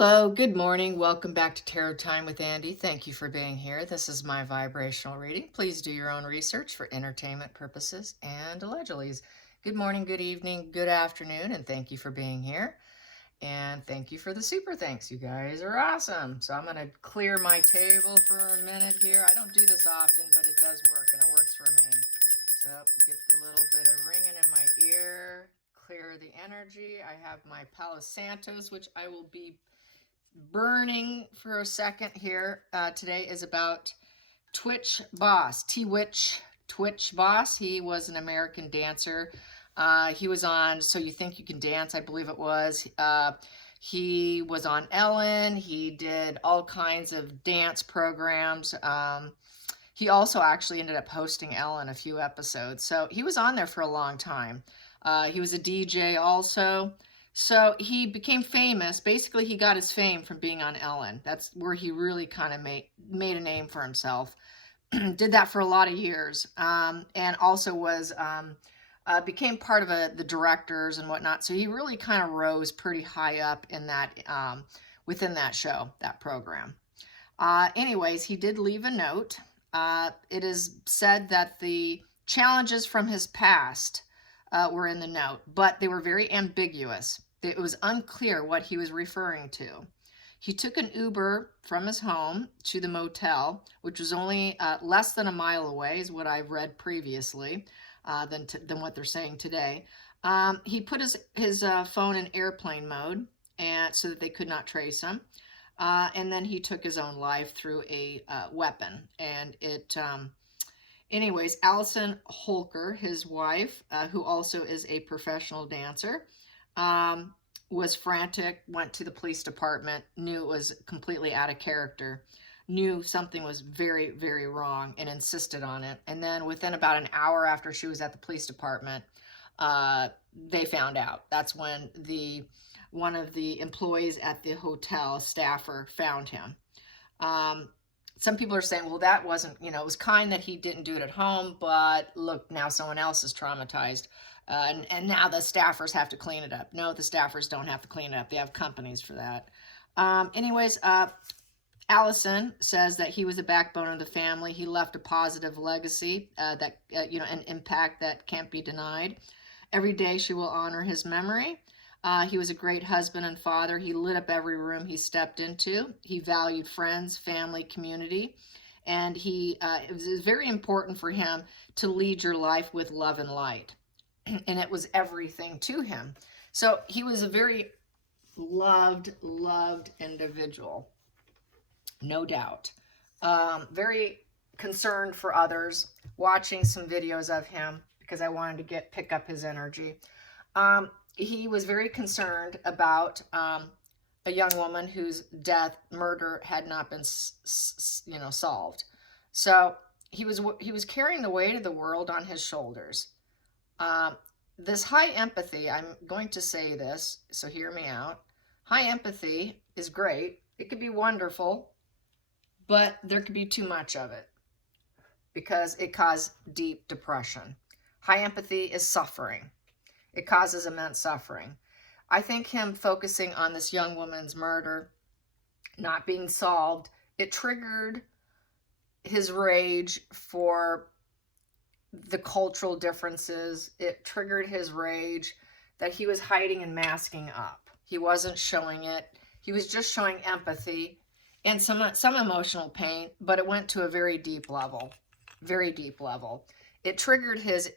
Hello, good morning. Welcome back to Tarot Time with Andy. Thank you for being here. This is my vibrational reading. Please do your own research for entertainment purposes and allegedly. Good morning, good evening, good afternoon, and thank you for being here. And thank you for the super thanks. You guys are awesome. So I'm going to clear my table for a minute here. I don't do this often, but it does work, and it works for me. So get the little bit of ringing in my ear, clear the energy. I have my Palo Santos, which I will be burning for a second here. Today is about Twitch Boss, Twitch Boss. He was an American dancer. He was on So You Think You Can Dance, I believe it was. He was on Ellen. He did all kinds of dance programs. He also actually ended up hosting Ellen a few episodes. So he was on there for a long time. He was a DJ also. So he became famous. Basically, he got his fame from being on Ellen. That's where he really kind of made a name for himself. Did that for a lot of years, and also was became part of the directors and whatnot. So he really kind of rose pretty high up in that within that show, that program. Anyways, he did leave a note. It is said that the challenges from his past were in the note, but they were very ambiguous. It was unclear what he was referring to. He took an Uber from his home to the motel, which was only less than a mile away, is what I've read previously, than what they're saying today. He put his phone in airplane mode, and so that they could not trace him. And then he took his own life through a weapon. And anyways, Allison Holker, his wife, who also is a professional dancer, was frantic, went to the police department, knew it was completely out of character, knew something was very, very wrong, and insisted on it. And then within about an hour after she was at the police department, they found out. That's when one of the employees at the hotel, staffer, found him. Some people are saying, well, that wasn't, it was kind that he didn't do it at home, but look, now someone else is traumatized. And now the staffers have to clean it up. No, the staffers don't have to clean it up. They have companies for that. Anyways, Allison says that he was the backbone of the family. He left a positive legacy, an impact that can't be denied. Every day she will honor his memory. He was a great husband and father. He lit up every room he stepped into. He valued friends, family, community. And it was very important for him to lead your life with love and light. And it was everything to him. So he was a very loved individual, no doubt. Very concerned for others, watching some videos of him because I wanted to pick up his energy. He was very concerned about a young woman whose murder had not been, solved. So he was carrying the weight of the world on his shoulders. This high empathy, I'm going to say this, so hear me out. High empathy is great. It could be wonderful, but there could be too much of it because it causes deep depression. High empathy is suffering. It causes immense suffering. I think him focusing on this young woman's murder not being solved, it triggered his rage for the cultural differences. It triggered his rage that he was hiding and masking up. He wasn't showing it. He was just showing empathy and some emotional pain, but it went to a very deep level. It triggered his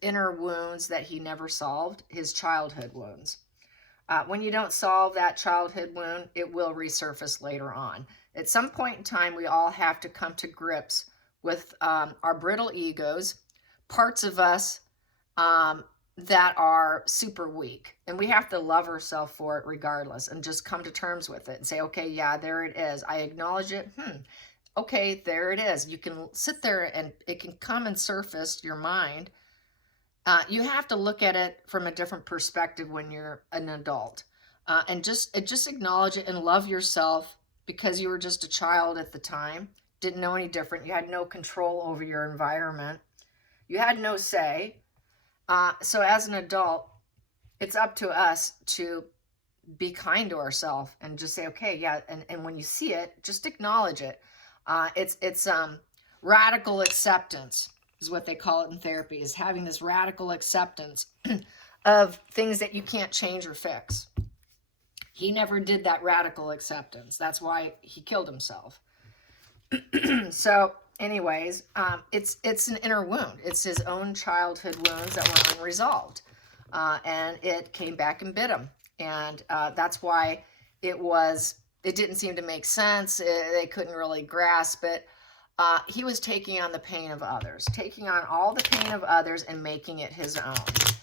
inner wounds that he never solved, his childhood wounds. When you don't solve that childhood wound, it will resurface later on. At some point in time, we all have to come to grips with our brittle egos, parts of us that are super weak. And we have to love ourselves for it regardless and just come to terms with it and say, okay, yeah, there it is. I acknowledge it. Okay, there it is. You can sit there and it can come and surface your mind. You have to look at it from a different perspective when you're an adult. And just acknowledge it and love yourself because you were just a child at the time. Didn't know any different. You had no control over your environment. You had no say. So as an adult, it's up to us to be kind to ourselves and just say, okay, yeah. And when you see it, just acknowledge it. It's radical acceptance is what they call it in therapy, is having this radical acceptance of things that you can't change or fix. He never did that radical acceptance. That's why he killed himself. So anyways, it's an inner wound. It's his own childhood wounds that were unresolved. And it came back and bit him. And that's why it didn't seem to make sense. They couldn't really grasp it. He was taking on the pain of others, taking on all the pain of others and making it his own.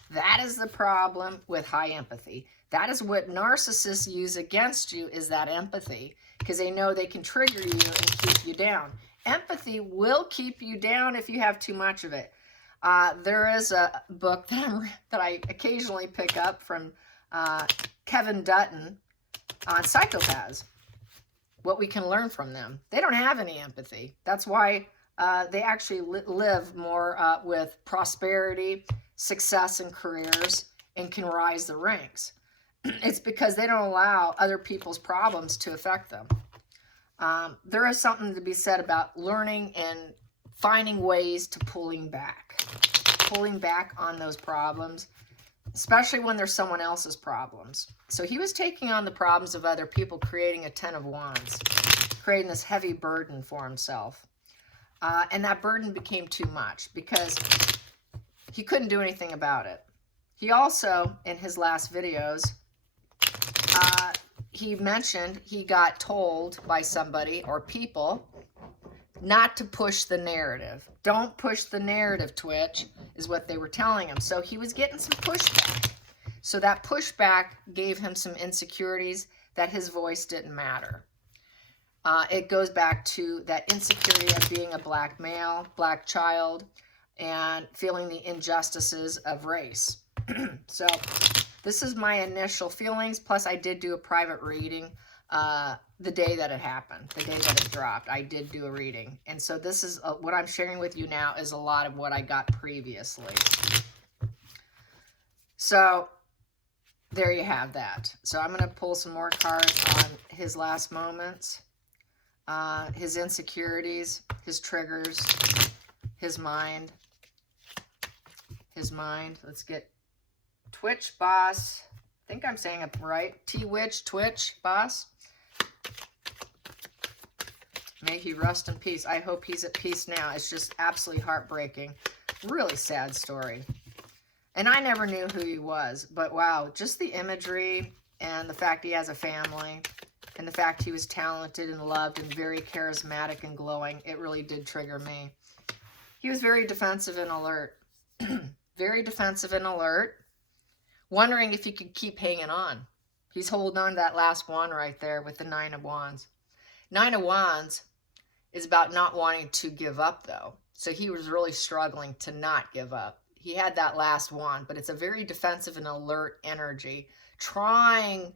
That is the problem with high empathy. That is what narcissists use against you, is that empathy, because they know they can trigger you and keep you down. Empathy will keep you down if you have too much of it. There is a book that I occasionally pick up from Kevin Dutton on psychopaths. What we can learn from them. They don't have any empathy. That's why they actually live more with prosperity, success in careers, and can rise the ranks. It's because they don't allow other people's problems to affect them. There is something to be said about learning and finding ways to pulling back on those problems, especially when they're someone else's problems. So he was taking on the problems of other people, creating a 10 of Wands, creating this heavy burden for himself. And that burden became too much because he couldn't do anything about it. He also, in his last videos, he mentioned he got told by somebody or people not to push the narrative. Don't push the narrative, Twitch, is what they were telling him. So he was getting some pushback. So that pushback gave him some insecurities that his voice didn't matter. It goes back to that insecurity of being a black male, black child, and feeling the injustices of race. So this is my initial feelings. Plus, I did do a private reading the day that it happened, the day that it dropped. I did do a reading. And so this is what I'm sharing with you now is a lot of what I got previously. So there you have that. So I'm going to pull some more cards on his last moments, his insecurities, his triggers, his mind. Let's get Twitch Boss. I think I'm saying it right. T-Witch, Twitch Boss. May he rest in peace. I hope he's at peace now. It's just absolutely heartbreaking. Really sad story. And I never knew who he was. But wow, just the imagery and the fact he has a family and the fact he was talented and loved and very charismatic and glowing, it really did trigger me. He was very defensive and alert. Very defensive and alert. Wondering if he could keep hanging on. He's holding on to that last wand right there with the 9 of Wands. 9 of Wands is about not wanting to give up, though. So he was really struggling to not give up. He had that last wand, but it's a very defensive and alert energy, trying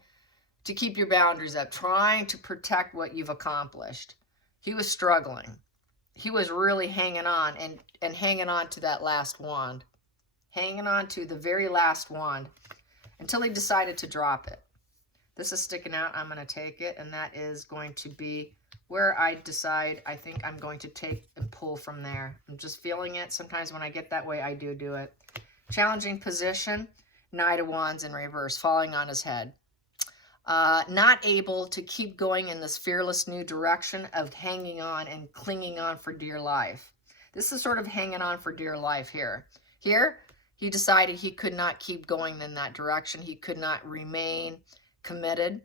to keep your boundaries up, trying to protect what you've accomplished. He was struggling. He was really hanging on and hanging on to that last wand, hanging on to the very last wand until he decided to drop it. This is sticking out. I'm going to take it, and that is going to be where I decide I think I'm going to take and pull from there. I'm just feeling it. Sometimes when I get that way, I do it. Challenging position, Knight of Wands in reverse, falling on his head. Not able to keep going in this fearless new direction of hanging on and clinging on for dear life. This is sort of hanging on for dear life here. Here, he decided he could not keep going in that direction. He could not remain committed.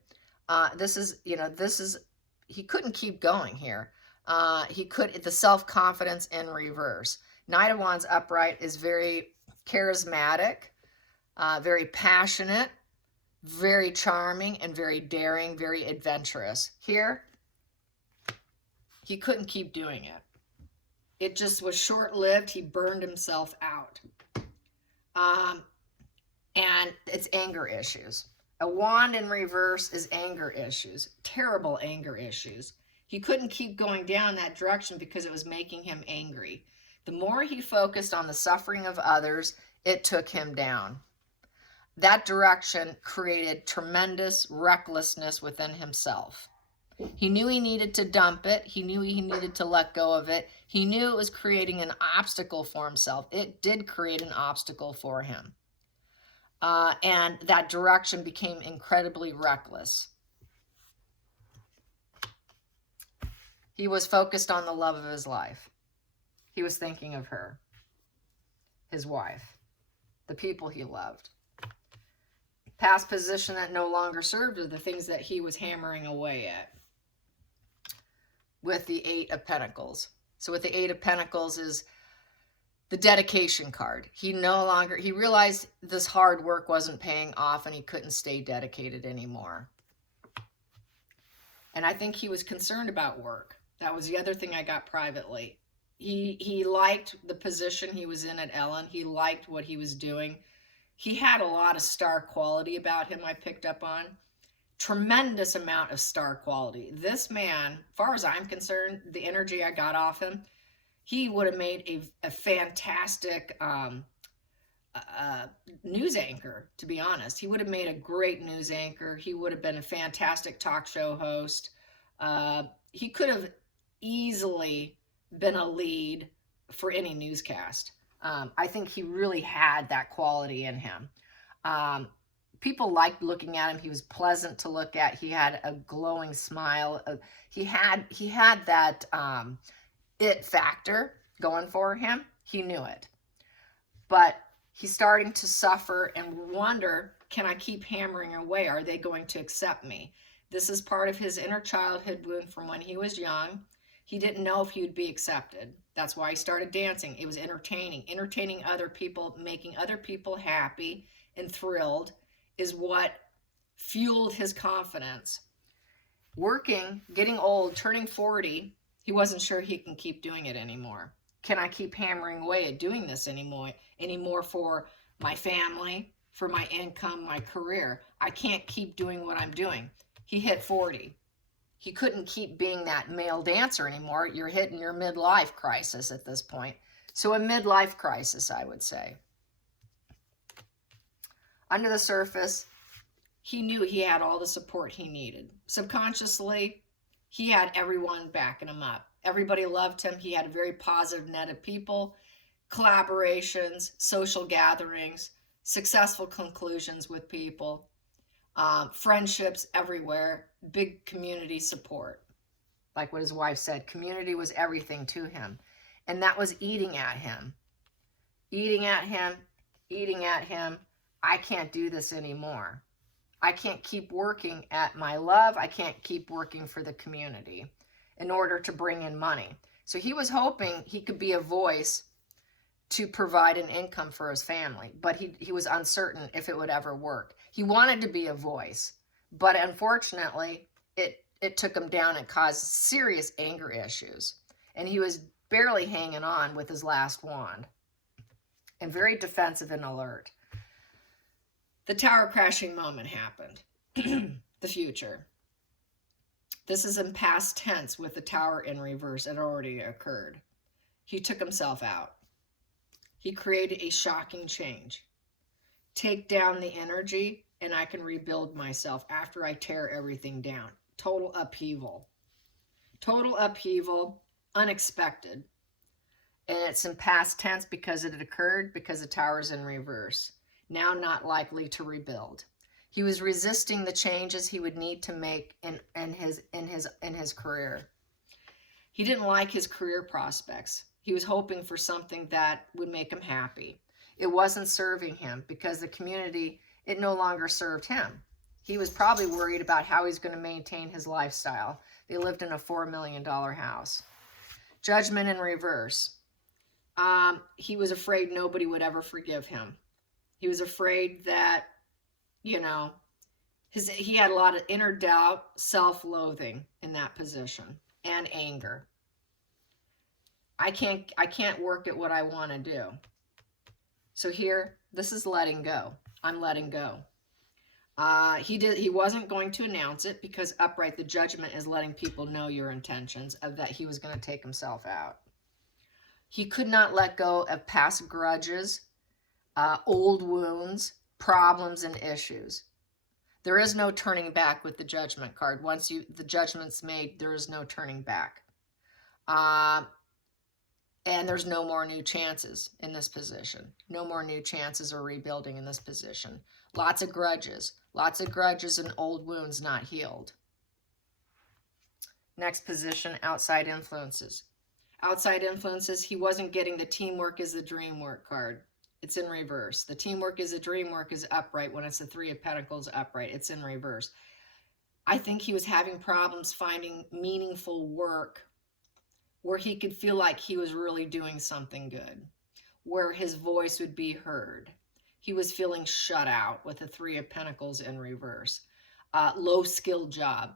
He couldn't keep going here. The self-confidence in reverse. Knight of Wands upright is very charismatic, very passionate, very charming, and very daring, very adventurous. Here, he couldn't keep doing it. It just was short-lived. He burned himself out. And it's anger issues. A wand in reverse is anger issues, terrible anger issues. He couldn't keep going down that direction because it was making him angry. The more he focused on the suffering of others, it took him down. that direction created tremendous recklessness within himself. He knew he needed to dump it. He knew he needed to let go of it. He knew it was creating an obstacle for himself. It did create an obstacle for him. And that direction became incredibly reckless. He was focused on the love of his life. He was thinking of her, his wife, the people he loved. Past position that no longer served are the things that he was hammering away at with the Eight of Pentacles. So with the Eight of Pentacles is the dedication card. He realized this hard work wasn't paying off and he couldn't stay dedicated anymore. And I think he was concerned about work. That was the other thing I got privately. He liked the position he was in at Ellen. He liked what he was doing. He had a lot of star quality about him I picked up on. Tremendous amount of star quality. This man, as far as I'm concerned, the energy I got off him, he would have made a fantastic news anchor, to be honest. He would have made a great news anchor. He would have been a fantastic talk show host. He could have easily been a lead for any newscast. I think he really had that quality in him. People liked looking at him. He was pleasant to look at. He had a glowing smile. He had that it factor going for him. He knew it. But he's starting to suffer and wonder, can I keep hammering away? Are they going to accept me? This is part of his inner childhood wound from when he was young. He didn't know if he would be accepted. That's why he started dancing. It was entertaining other people, making other people happy and thrilled is what fueled his confidence. Working, getting old, turning 40, he wasn't sure he can keep doing it anymore. Can I keep hammering away at doing this anymore for my family, for my income, my career? I can't keep doing what I'm doing. He hit 40. He couldn't keep being that male dancer anymore. You're hitting your midlife crisis at this point. So a midlife crisis, I would say. Under the surface, he knew he had all the support he needed. Subconsciously, he had everyone backing him up. Everybody loved him. He had a very positive net of people, collaborations, social gatherings, successful conclusions with people, friendships everywhere, big community support. Like what his wife said, community was everything to him. And that was eating at him. Eating at him, eating at him. I can't do this anymore. I can't keep working at my love. I can't keep working for the community in order to bring in money. So he was hoping he could be a voice to provide an income for his family, but he was uncertain if it would ever work. He wanted to be a voice, but unfortunately, it took him down and caused serious anger issues. And he was barely hanging on with his last wand and very defensive and alert. The tower crashing moment happened. The future. This is in past tense with the tower in reverse. It already occurred. He took himself out. He created a shocking change. Take down the energy and I can rebuild myself after I tear everything down. Total upheaval. Total upheaval, unexpected. And it's in past tense because it had occurred, because the tower's in reverse. Now not likely to rebuild. He was resisting the changes he would need to make in his career. He didn't like his career prospects. He was hoping for something that would make him happy. It wasn't serving him because the community, it no longer served him. He was probably worried about how he's going to maintain his lifestyle. They lived in a $4 million house. Judgment in reverse. He was afraid nobody would ever forgive him. He was afraid that, he had a lot of inner doubt, self-loathing in that position, and anger. I can't work at what I want to do. So here, this is letting go. I'm letting go. He wasn't going to announce it because upright, the judgment is letting people know your intentions of that he was going to take himself out. He could not let go of past grudges, old wounds, problems and issues. There is no turning back with the Judgment card. Once the judgment's made, there is no turning back. And there's no more new chances in this position. No more new chances or rebuilding in this position. Lots of grudges and old wounds not healed. Next position, outside influences. Outside influences, he wasn't getting the teamwork is the dream work card. It's in reverse. The teamwork is a dream work is upright when it's the Three of Pentacles upright. It's in reverse. I think he was having problems finding meaningful work where he could feel like he was really doing something good, where his voice would be heard. He was feeling shut out with the Three of Pentacles in reverse. Low-skilled job.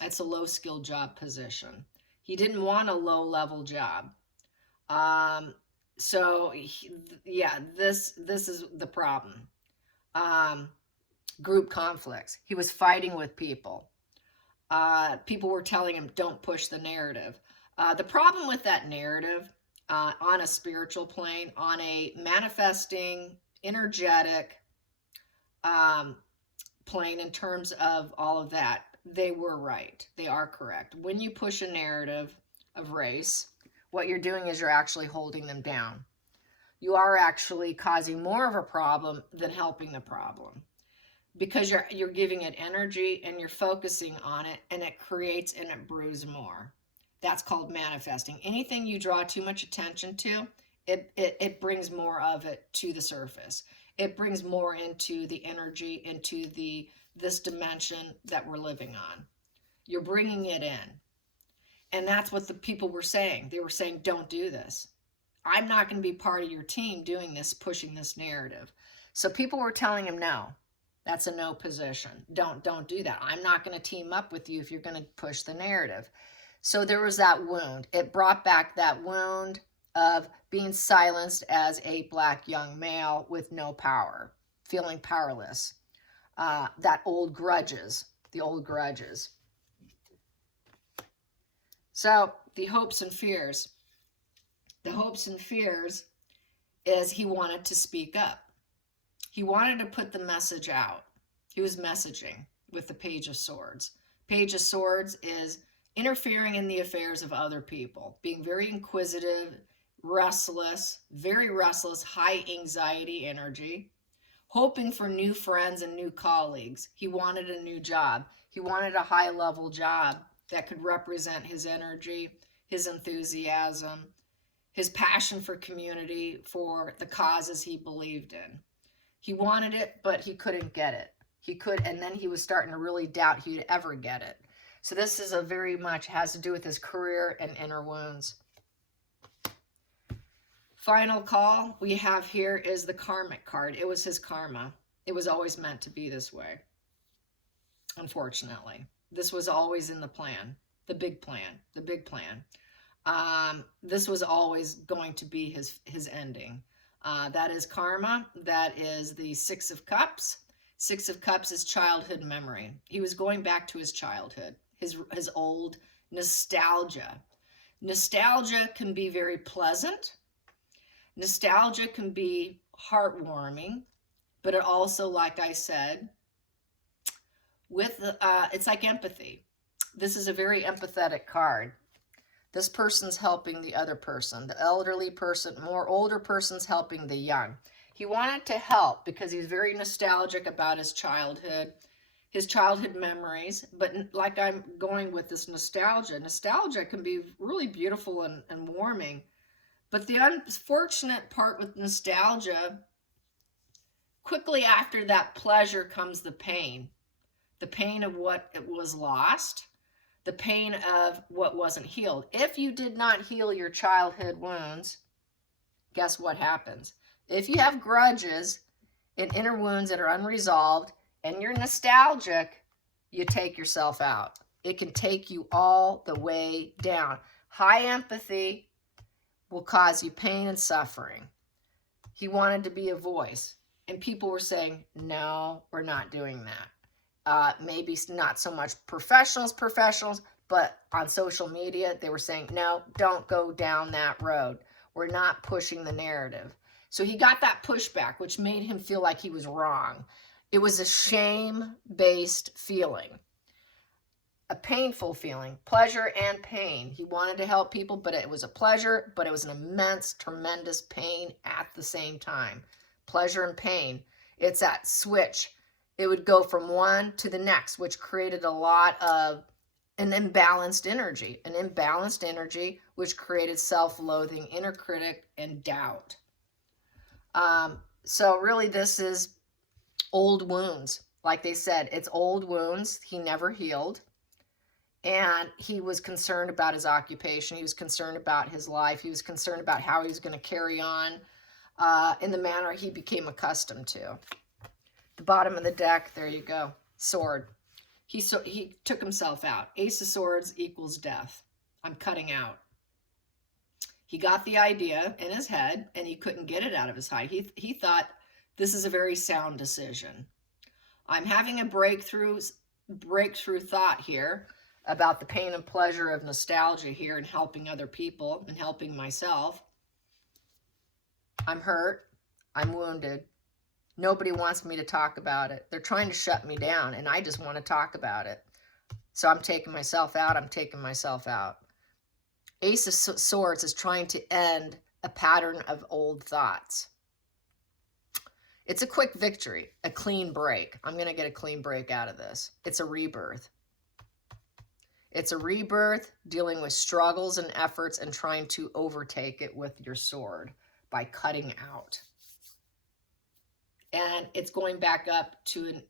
That's a low-skilled job position. He didn't want a low-level job. Yeah, this is the problem. Group conflicts. He was fighting with people. People were telling him, don't push the narrative. The problem with that narrative on a spiritual plane, on a manifesting, energetic plane in terms of all of that, they were right. They are correct. When you push a narrative of race, what you're doing is you're actually holding them down. You are actually causing more of a problem than helping the problem, because you're giving it energy and you're focusing on it, and it creates and it brews more. That's called manifesting. Anything you draw too much attention to, it brings more of it to the surface. It brings more into the energy, into this dimension that we're living on. You're bringing it in. And that's what the people were saying. They were saying, don't do this. I'm not going to be part of your team doing this, pushing this narrative. So people were telling him, no, that's a no position. Don't do that. I'm not going to team up with you if you're going to push the narrative. So there was that wound. It brought back that wound of being silenced as a Black young male with no power, feeling powerless. That old grudges, the old grudges. So the hopes and fears. The hopes and fears is he wanted to speak up. He wanted to put the message out. He was messaging with the Page of Swords. Page of Swords is interfering in the affairs of other people, being very inquisitive, restless, very restless, high anxiety energy, hoping for new friends and new colleagues. He wanted a new job. He wanted a high-level job that could represent his energy, his enthusiasm, his passion for community, for the causes he believed in. He wanted it, but he couldn't get it. And then he was starting to really doubt he'd ever get it. So this is very much has to do with his career and inner wounds. Final call we have here is the Karmic card. It was his karma. It was always meant to be this way. Unfortunately, this was always in the plan, the big plan, the big plan. This was always going to be his ending. That is karma. That is the Six of Cups. Six of Cups is childhood memory. He was going back to his childhood, his old nostalgia. Nostalgia can be very pleasant. Nostalgia can be heartwarming, but it also, like I said, it's like empathy. This is a very empathetic card. This person's helping the other person, the elderly person, more older person's helping the young. He wanted to help because he's very nostalgic about his childhood memories. But like I'm going with this nostalgia can be really beautiful and warming. But the unfortunate part with nostalgia, quickly after that pleasure comes the pain of what it was lost, the pain of what wasn't healed. If you did not heal your childhood wounds, guess what happens? If you have grudges and inner wounds that are unresolved and you're nostalgic, you take yourself out. It can take you all the way down. High empathy will cause you pain and suffering. He wanted to be a voice, and people were saying, no, we're not doing that. Maybe not so much professionals, but on social media, they were saying, no, don't go down that road. We're not pushing the narrative. So he got that pushback, which made him feel like he was wrong. It was a shame-based feeling, a painful feeling, pleasure and pain. He wanted to help people, but it was a pleasure, but it was an immense, tremendous pain at the same time. Pleasure and pain. It's that switch. It would go from one to the next, which created a lot of an imbalanced energy, which created self-loathing, inner critic, and doubt. So really this is old wounds. Like they said, it's old wounds. He never healed. And he was concerned about his occupation. He was concerned about his life. He was concerned about how he was going to carry on in the manner he became accustomed to. The bottom of the deck, there you go. Sword. He took himself out. Ace of Swords equals death. I'm cutting out. He got the idea in his head, and he couldn't get it out of his head. He thought, this is a very sound decision. I'm having a breakthrough thought here about the pain and pleasure of nostalgia here and helping other people and helping myself. I'm hurt. I'm wounded. Nobody wants me to talk about it. They're trying to shut me down, and I just want to talk about it. So I'm taking myself out. I'm taking myself out. Ace of Swords is trying to end a pattern of old thoughts. It's a quick victory, a clean break. I'm going to get a clean break out of this. It's a rebirth. It's a rebirth, dealing with struggles and efforts and trying to overtake it with your sword by cutting out. And it's going back up to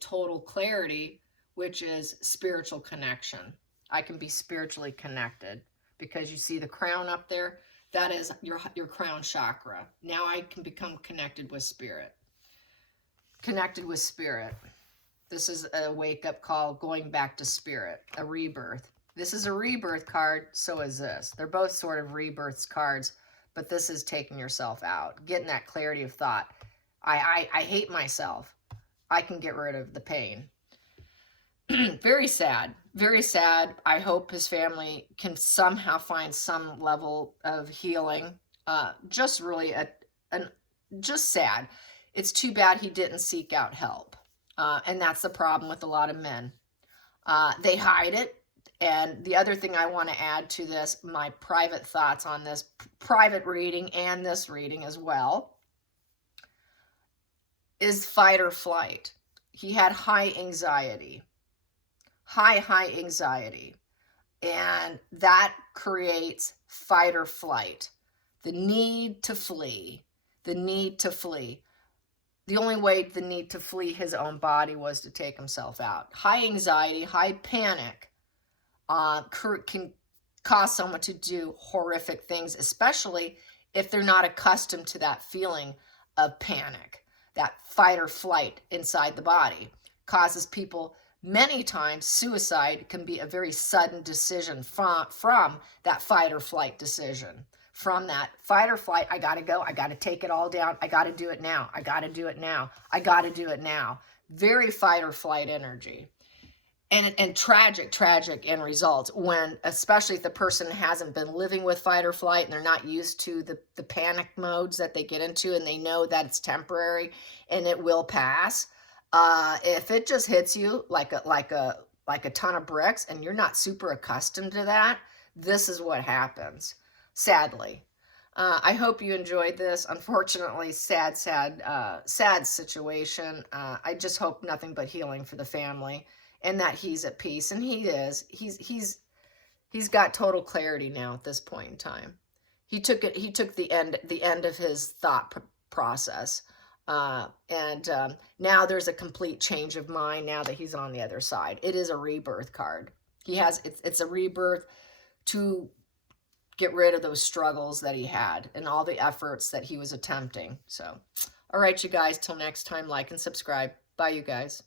total clarity, which is spiritual connection. I can be spiritually connected because you see the crown up there? That is your crown chakra. Now I can become connected with spirit. Connected with spirit. This is a wake-up call, going back to spirit, a rebirth. This is a rebirth card, so is this. They're both sort of rebirth cards, but this is taking yourself out, getting that clarity of thought. I hate myself. I can get rid of the pain. Very sad. Very sad. I hope his family can somehow find some level of healing. Just really, just sad. It's too bad he didn't seek out help. And that's the problem with a lot of men. They hide it. And the other thing I want to add to this, my private thoughts on this private reading and this reading as well, is fight or flight. He had high anxiety. High anxiety. And that creates fight or flight. The need to flee. The need to flee. The only way the need to flee his own body was to take himself out. High anxiety, high panic can cause someone to do horrific things, especially if they're not accustomed to that feeling of panic. That fight or flight inside the body causes people, many times suicide can be a very sudden decision from that fight or flight decision. From that fight or flight, I got to go, I got to take it all down, I got to do it now, I got to do it now, I got to do it now. Very fight or flight energy. And tragic end results when, especially if the person hasn't been living with fight or flight and they're not used to the panic modes that they get into, and they know that it's temporary and it will pass. If it just hits you like a ton of bricks and you're not super accustomed to that, this is what happens, sadly. I hope you enjoyed this. Unfortunately, sad situation. I just hope nothing but healing for the family, and that he's at peace. And he is. He's got total clarity now at this point in time. He took the end of his thought process. And now there's a complete change of mind now that he's on the other side. It is a rebirth card. It's a rebirth to get rid of those struggles that he had and all the efforts that he was attempting. So, all right, you guys, till next time, like and subscribe. Bye, you guys.